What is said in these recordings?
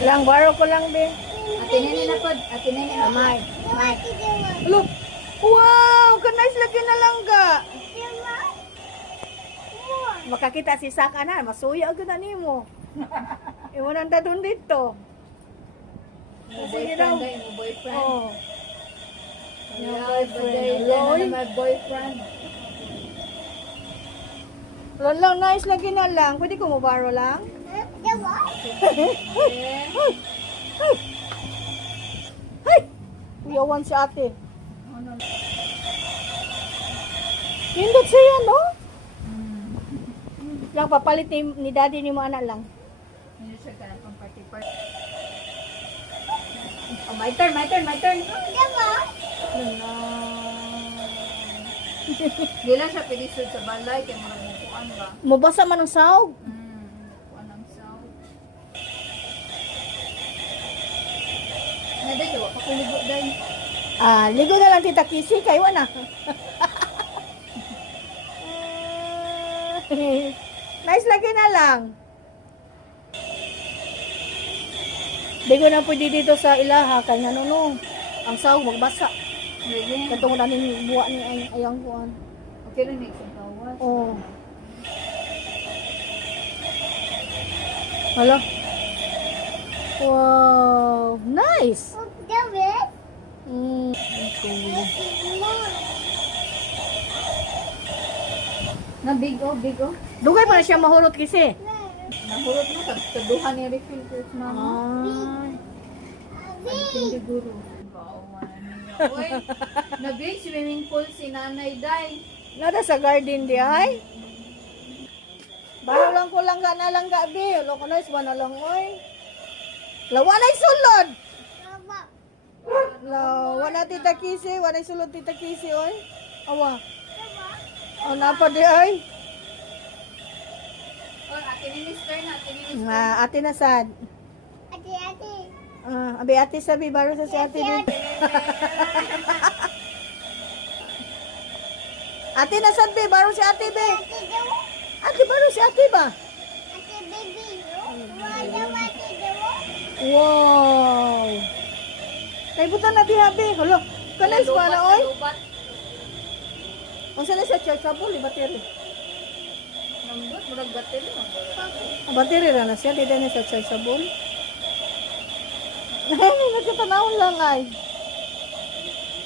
Lang, baro ko lang, be. Ate nene na pod. Ate nene na. May. Look. Wow, kanais lagi na lang ga. Makakita si Saka na, masuya agad na nimo. Iwanan ta dun dito. Mo Sige daw. boyfriend day, mo boyfriend. Oh. Yung boyfriend. boyfriend. My boyfriend. Lang, nice lagi na lang. Pwede ko mo baro lang? Then, Hey! Uyawan si ate. ano? Hindot siya, no? Lang, papalit ni daddy ni mo anak lang. Hindi siya ka pang party. Oh, my turn. Di lang siya pilisod sa balay, kaya maramukuan ba? Mabasa man ang sahog. Mukuan ang sound. Nada, jawa pa kuligo dahil. Ligo na lang tita Kisi, kayo na. Nice lagi na lang. Ligo na pwede dito sa ilaha, kay no. Ang sahog magbasa. Sige. Katong na ning buwa ni ayang kuan. Okay rin, next ang tawas. Oh. Hala. Wow, nice. Mm. Na big oh. Dugay pa na siya mahurot kasi. Nahurot mo, kaduhan ni refill ko sa mama. Ay. Hindi guro. Uy, na big swimming pool si Nanay Day. Nada sa garden di ay. Baro lang ko lang na lang gabi. Loko na iswa na lang oy. Lawa na sulod. Wala tita Kisi, wala sulod tita Kisi oy. Awa. Oh napa di ay. Oh, ate ni Mister na, ate ni Mister. Ate na sad. Abi ate sabi baro sa si ate din. Ate na sad be baro si ate be. Ate baro si ate ba? Wow. Kay butan na bihabi. Hello. Kanay wala oy. Unsa na sa chargeable ni battery? Nambot, murag battery. Ang battery ra na siya, di na sa chargeable. Nagkatanawon lang ay.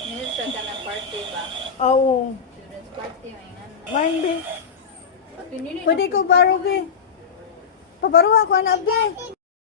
Ngayon siya ka na party ba? Oo. Children's party, may nga. Mind be. Ate nini. Pwede ko baro be. Pabaruha ko na be.